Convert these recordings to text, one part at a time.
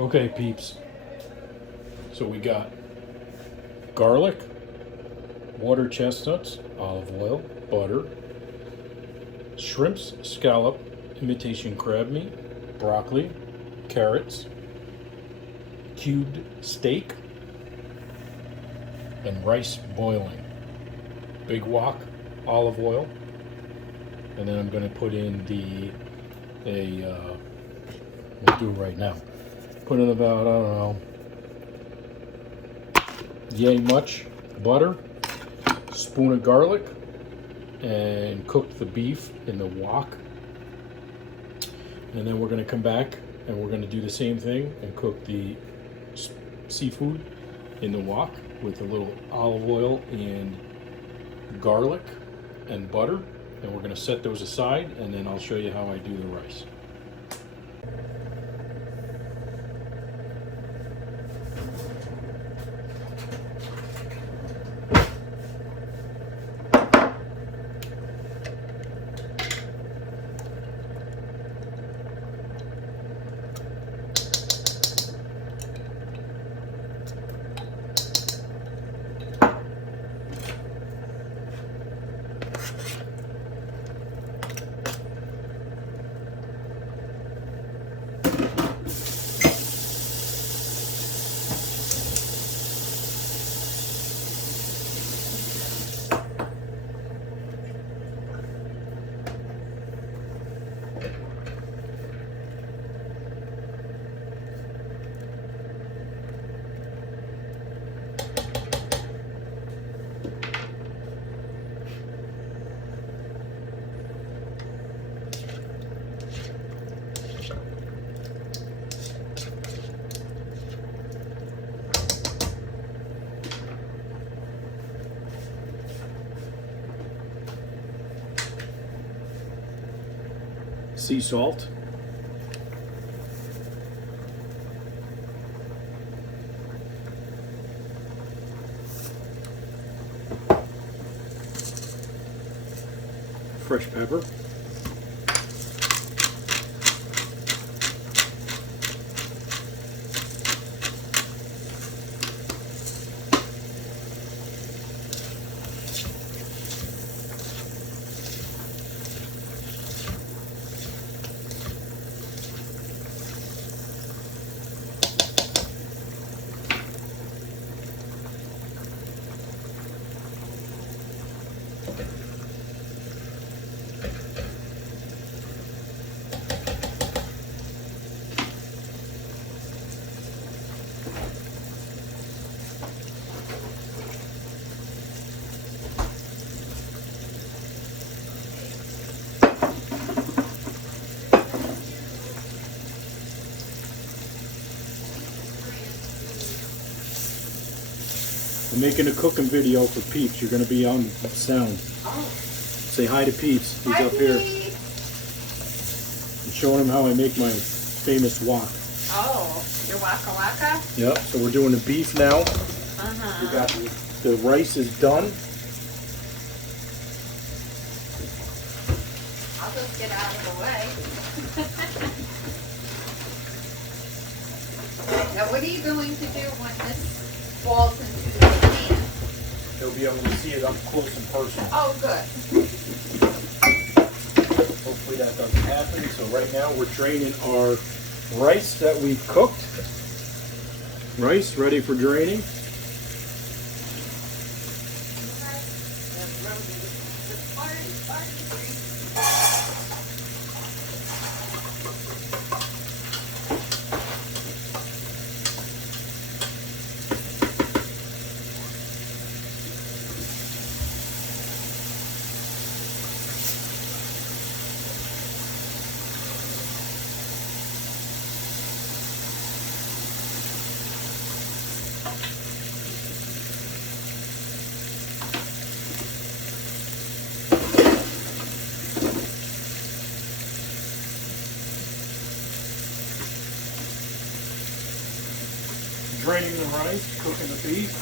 Okay, peeps. So we got garlic, water chestnuts, olive oil, butter, shrimps, scallop, imitation crab meat, broccoli, carrots, cubed steak, and rice boiling. Big wok, olive oil, and then I'm going to put in we'll do it right now. Put in about, I don't know, yay much butter, spoon of garlic, and cook the beef in the wok. And then we're going to come back and we're going to do the same thing and cook the seafood in the wok with a little olive oil and garlic and butter. And we're going to set those aside, and then I'll show you how I do the rice. Sea salt, fresh pepper, I'm making a cooking video for Peeps. You're going to be on sound. Oh. Say hi to Peeps. He's Hi, up here. Pete. I'm showing him how I make my famous wok. Oh, your waka waka? Yep, so we're doing the beef now. We got the rice is done. I'll just get out of the way. Now, what are you going to do when this falls into the pan? You'll be able to see it up close and personal. Oh, good. Hopefully that doesn't happen. So right now we're draining our rice that we cooked. Rice ready for draining. Draining the rice, cooking the beef.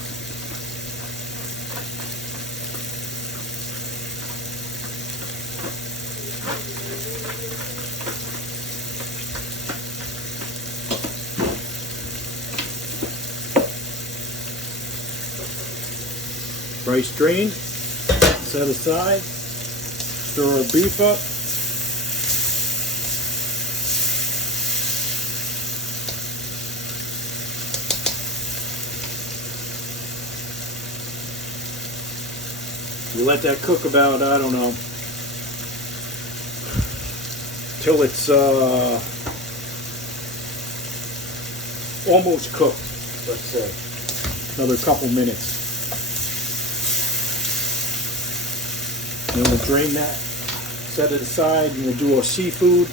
Rice drained, set aside, stir our beef up. You let that cook about, I don't know, till it's almost cooked, let's say. Another couple minutes. Then we'll drain that, set it aside, and we'll do our seafood.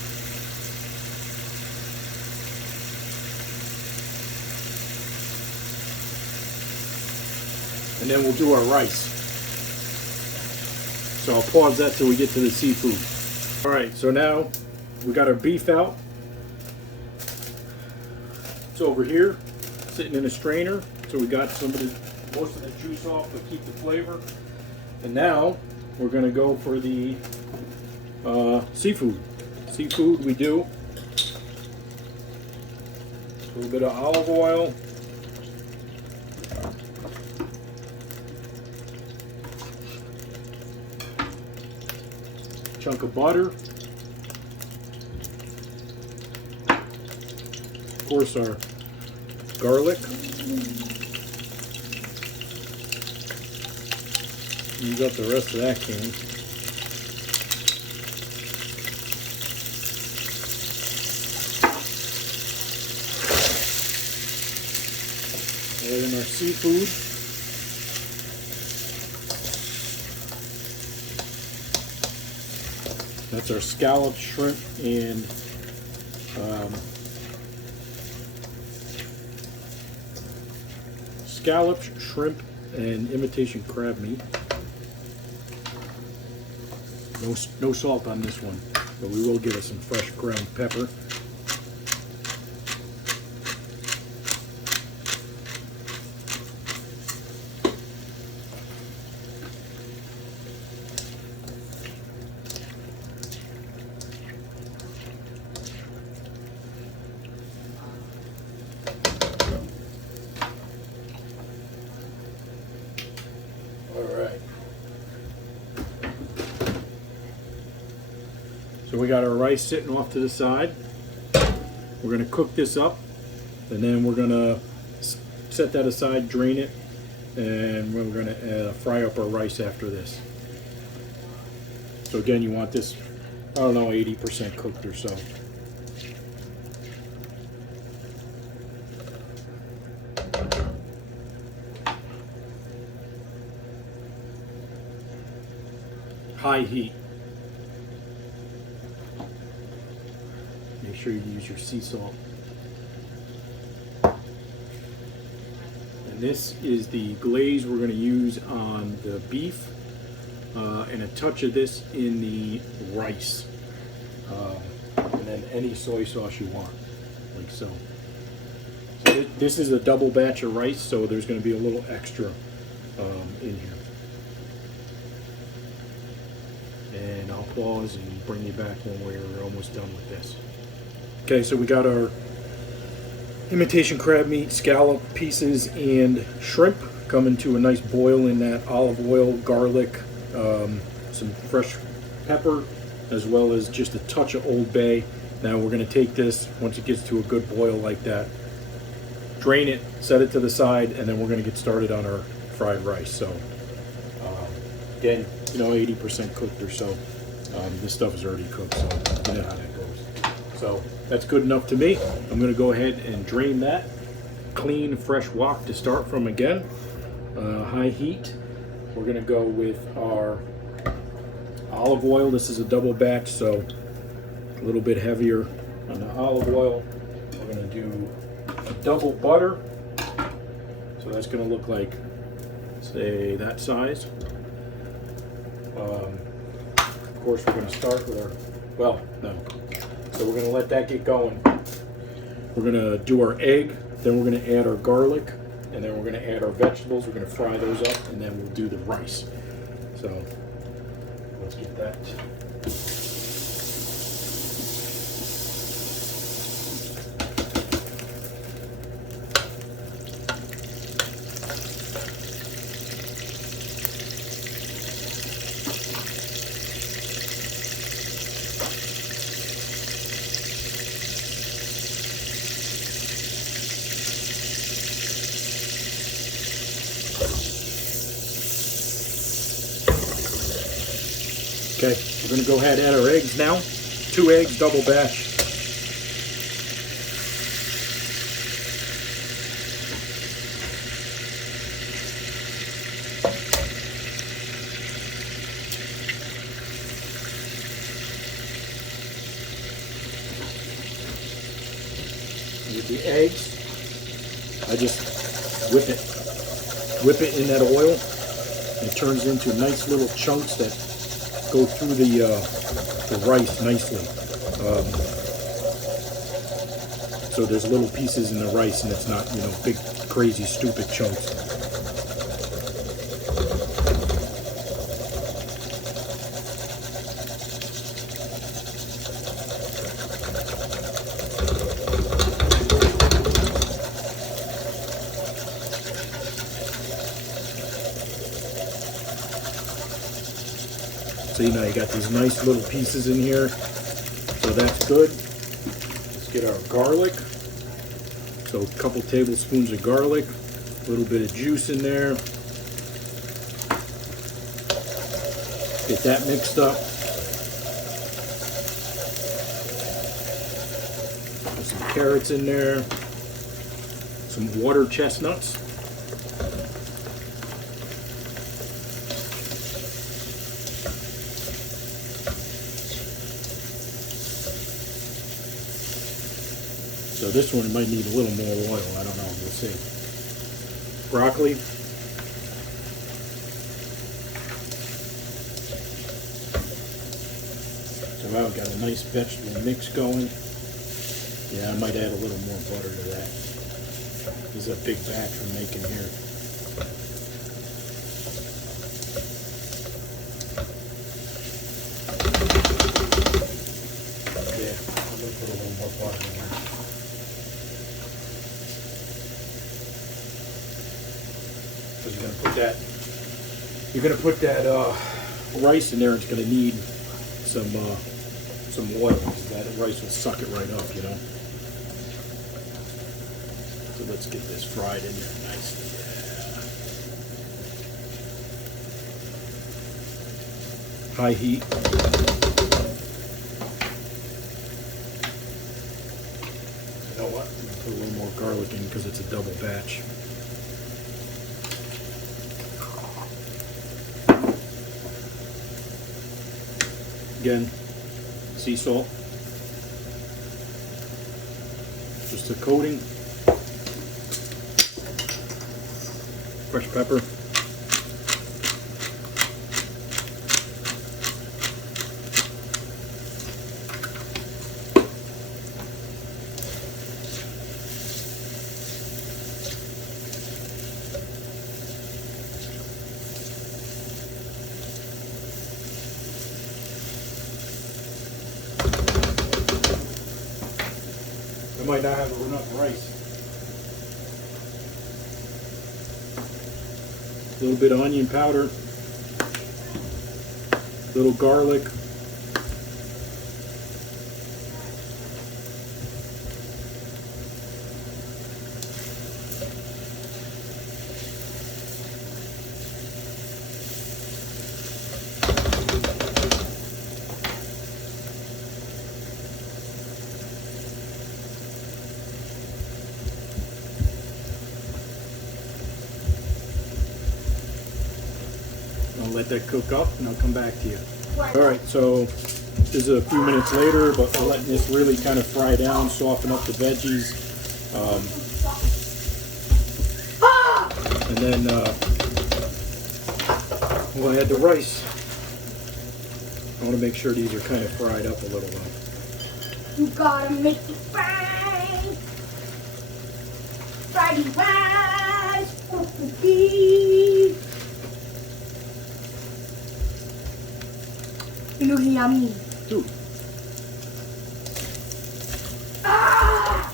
And then we'll do our rice. So I'll pause that till we get to the seafood. All right, so now we got our beef out. It's over here, sitting in a strainer. So we got some of the, most of the juice off, but keep the flavor. And now we're gonna go for the seafood. Seafood we do a little bit of olive oil. Chunk of butter. Of course, our garlic. Use up the rest of that can. Add in our seafood. That's our scallop, shrimp, and scallops, shrimp, and imitation crab meat. No salt on this one, but we will give it some fresh ground pepper. So we got our rice sitting off to the side. We're going to cook this up, and then we're going to set that aside, drain it, and we're going to fry up our rice after this. So again, you want this, I don't know, 80% cooked or so. High heat. Make sure you use your sea salt. And this is the glaze we're going to use on the beef, and a touch of this in the rice, and then any soy sauce you want, like so. So this is a double batch of rice, so there's going to be a little extra in here. And I'll pause and bring you back when we're almost done with this. Okay, so we got our imitation crab meat, scallop pieces, and shrimp coming to a nice boil in that olive oil, garlic, some fresh pepper, as well as just a touch of Old Bay. Now we're going to take this, once it gets to a good boil like that, drain it, set it to the side, and then we're going to get started on our fried rice. So again, 80% cooked or so. This stuff is already cooked, so you know how that goes. So that's good enough to me. I'm going to go ahead and drain that. Clean, fresh wok to start from again. High heat. We're going to go with our olive oil. This is a double batch, so a little bit heavier on the olive oil. We're going to do a double butter. So that's going to look like, say, that size. Of course, we're going to start with our, so we're going to let that get going. We're going to do our egg, then we're going to add our garlic, and then we're going to add our vegetables. We're going to fry those up, and then we'll do the rice. So let's get that. Okay, we're going to go ahead and add our eggs now. 2 eggs, double batch. With the eggs, I just whip it in that oil. It turns into nice little chunks that go through the rice nicely. So there's little pieces in the rice, and it's not, you know, big, crazy, stupid chunks. So, you know, you got these nice little pieces in here. So that's good. Let's get our garlic. So a couple tablespoons of garlic, a little bit of juice in there. Get that mixed up. Put some carrots in there. Some water chestnuts. So this one might need a little more oil. I don't know. We'll see. Broccoli. So now I've got a nice vegetable mix going. Yeah, I might add a little more butter to that. This is a big batch we're making here. Yeah, I'm going to put a little more butter in there. Because you're going to put that rice in there. It's going to need some oil, because that rice will suck it right up, you know. So let's get this fried in there nicely. Yeah. High heat. You know what? I'm going to put a little more garlic in because it's a double batch. Again, sea salt, just a coating, fresh pepper, I might not have enough rice. A little bit of onion powder, a little garlic, I'll let that cook up and I'll come back to you. Alright, so this is a few minutes later, but we're letting this really kind of fry down, soften up the veggies. And then we'll add the rice. I want to make sure these are kind of fried up a little bit. You gotta make it fry. Friday rice, cookies. It looks yummy. Dude. Ah!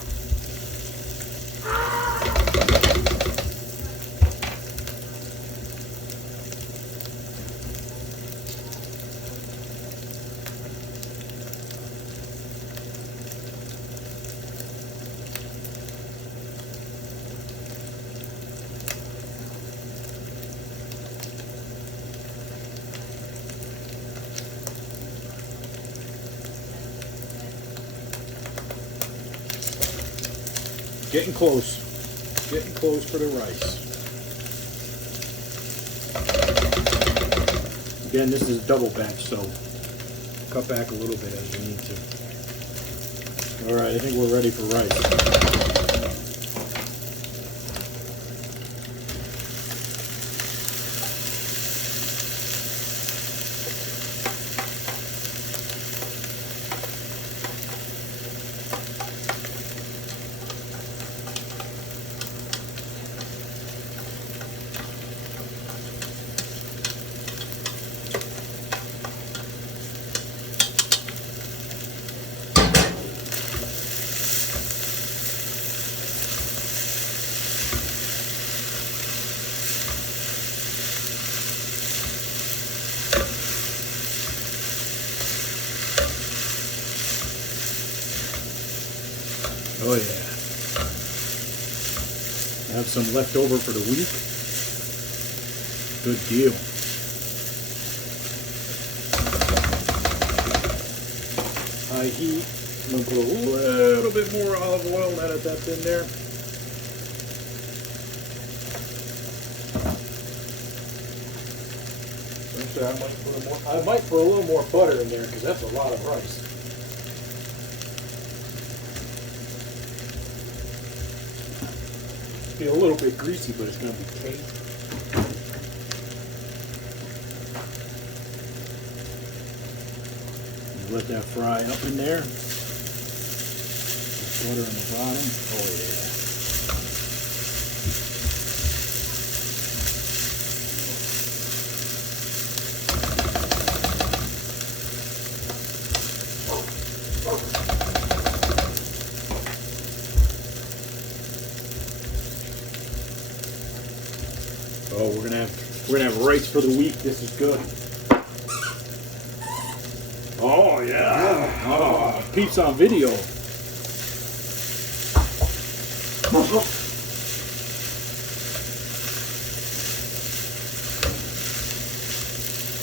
getting close. Getting close for the rice. Again, this is a double batch, so cut back a little bit as you need to. All right, I think we're ready for rice. Oh yeah. Have some left over for the week. Good deal. High heat. I'm gonna put a little bit more olive oil now that that's in there. Actually, I might put a little more butter in there because that's a lot of rice. Be a little bit greasy, but it's going to be tasty. Let that fry up in there. Butter on the bottom. Oh yeah. Oh, we're gonna have rice for the week. This is good. Oh yeah. Oh, peeps on video.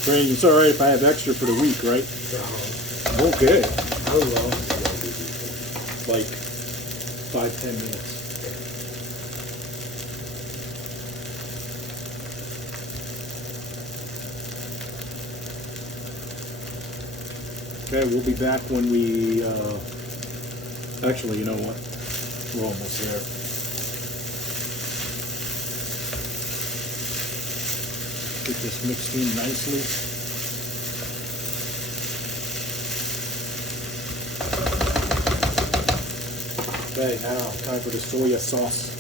Strange, it's all right if I have extra for the week, right? Okay. How long? Like 5-10 minutes. Okay, we'll be back when we, actually, you know what? We're almost there. Get this mixed in nicely. Okay, now time for the soy sauce.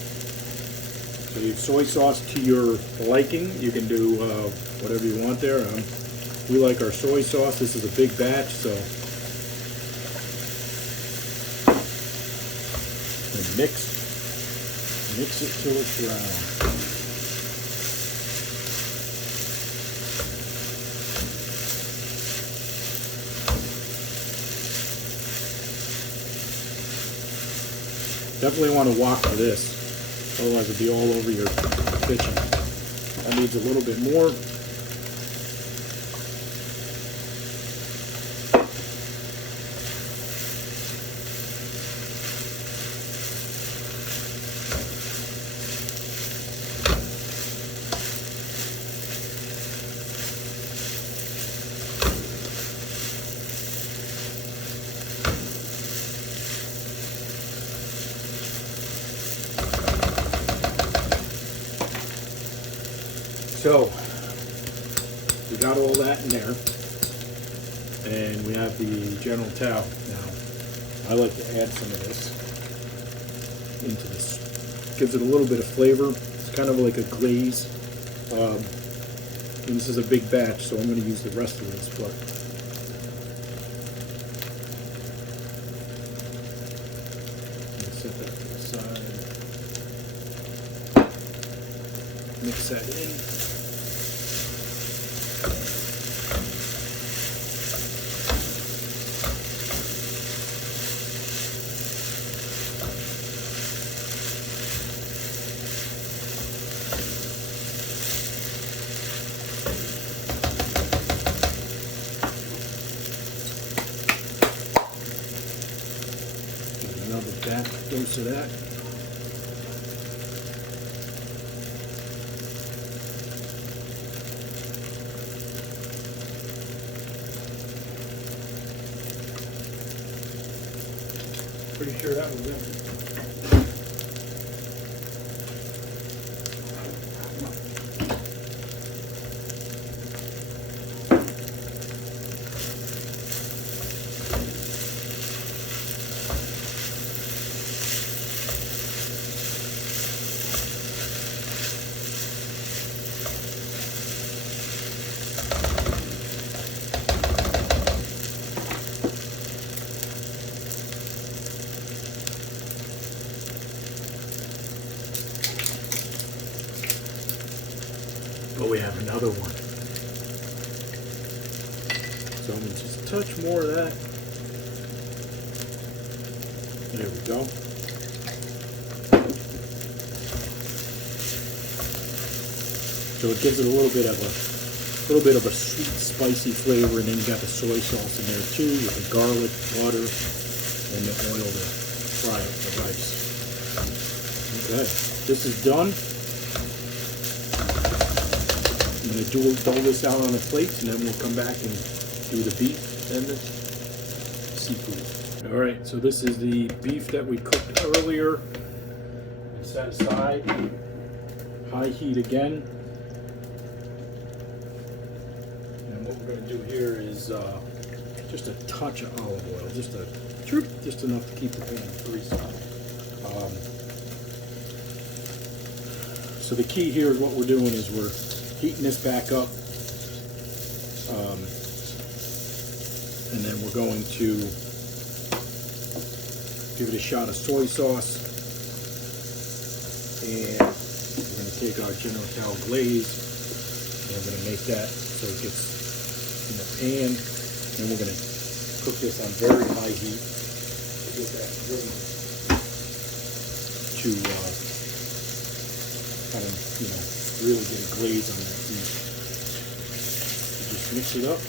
So you have soy sauce to your liking. You can do whatever you want there. We like our soy sauce. This is a big batch, so. And mix it till it's brown. Definitely want to wok for this, otherwise it'll be all over your kitchen. That needs a little bit more. So, we got all that in there, and we have the General Tao. Now, I like to add some of this into this. Gives it a little bit of flavor. It's kind of like a glaze. And this is a big batch, so I'm going to use the rest of this. But set that to the side. Mix that in. Another batch dose of that. pretty sure that was it. But we have another one. So I'm going to just touch more of that. There we go. So it gives it a little bit of a sweet, spicy flavor, and then you got the soy sauce in there too, with the garlic, butter, and the oil to fry up the rice. Okay, this is done. I'm going to dole this out on the plates, and then we'll come back and do the beef and the seafood. All right, so this is the beef that we cooked earlier and set aside. High heat again. And what we're going to do here is just a touch of olive oil, just enough to keep the pan greasy. So the key here is what we're doing is we're heating this back up, and then we're going to give it a shot of soy sauce, and we're going to take our Genotel glaze, and we're going to make that so it gets in the pan, and we're going to cook this on very high heat to get that ready to kind of, really get a glaze on that beef. So just mix it up.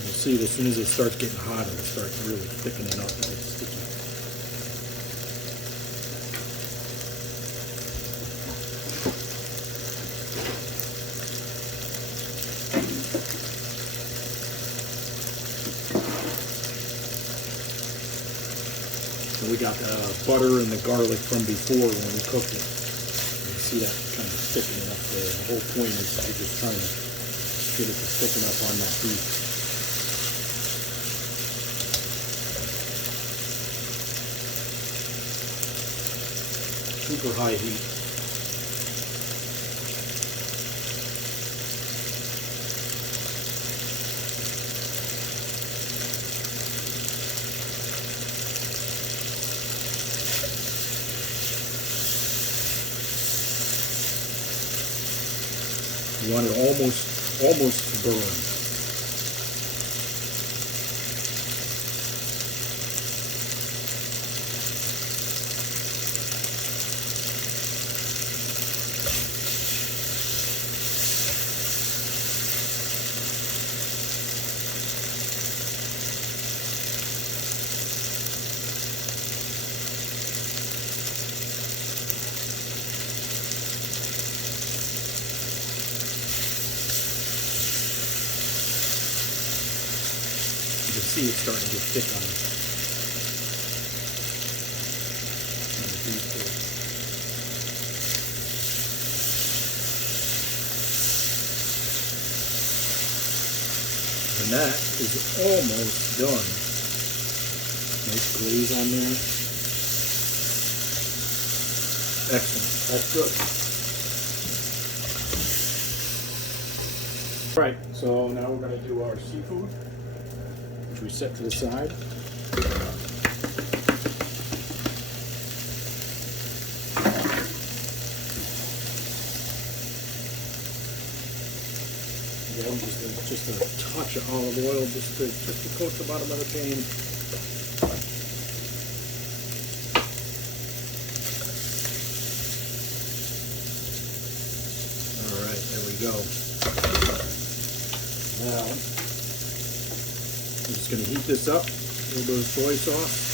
You'll see that as soon as it starts getting hot, it'll start really thickening up and get sticky. We got the butter and the garlic from before when we cooked it. You can see that kind of thickening up there. The whole point is we're just trying to get it to thicken up on that beef. Super high heat. You want it almost to burn. You can see it's starting to get thick on the beef there. And that is almost done. Nice glaze on there. Excellent. That's good. All right, so now we're going to do our seafood, which we set to the side. Again, just a touch of olive oil, just to coat the bottom of the pan. All right, there we go. Now, I'm just going to heat this up, a little bit of soy sauce.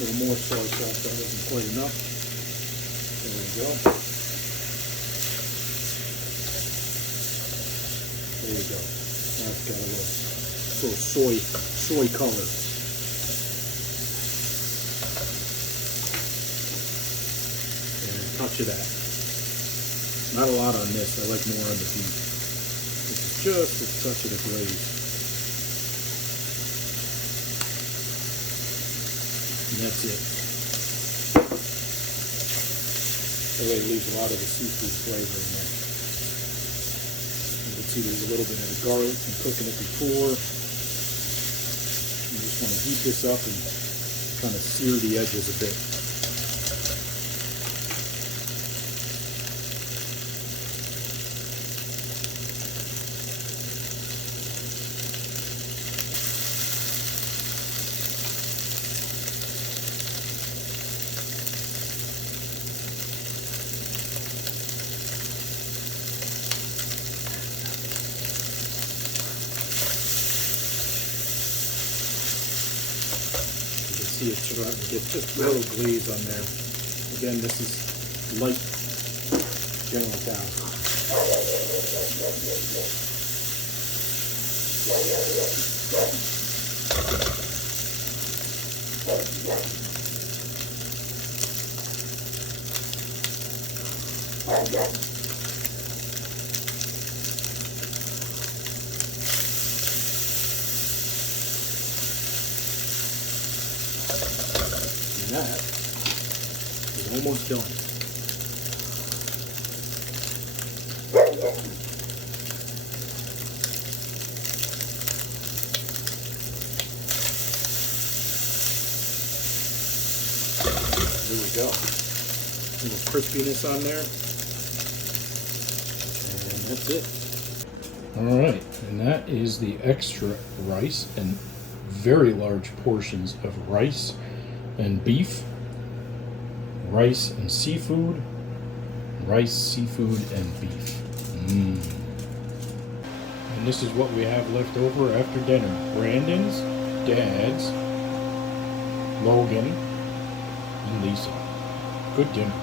little more soy sauce. That wasn't quite enough. There we go. There you go. That's got a little soy color. And a touch of that. Not a lot on this. I like more on the beef. This is just a touch of the glaze. And that's it. That way it leaves a lot of the seafood flavor in there. You can see there's a little bit of the garlic from cooking it before. You just want to heat this up and kind of sear the edges a bit. See it starting to get just a little glaze on there. Again, this is light General Tao. And that is almost done. There we go. A little crispiness on there. And that's it. Alright, and that is the extra rice and very large portions of rice and beef, rice and seafood, rice, seafood, and beef. And this is what we have left over after dinner. Brandon's, Dad's, Logan, and Lisa. Good dinner.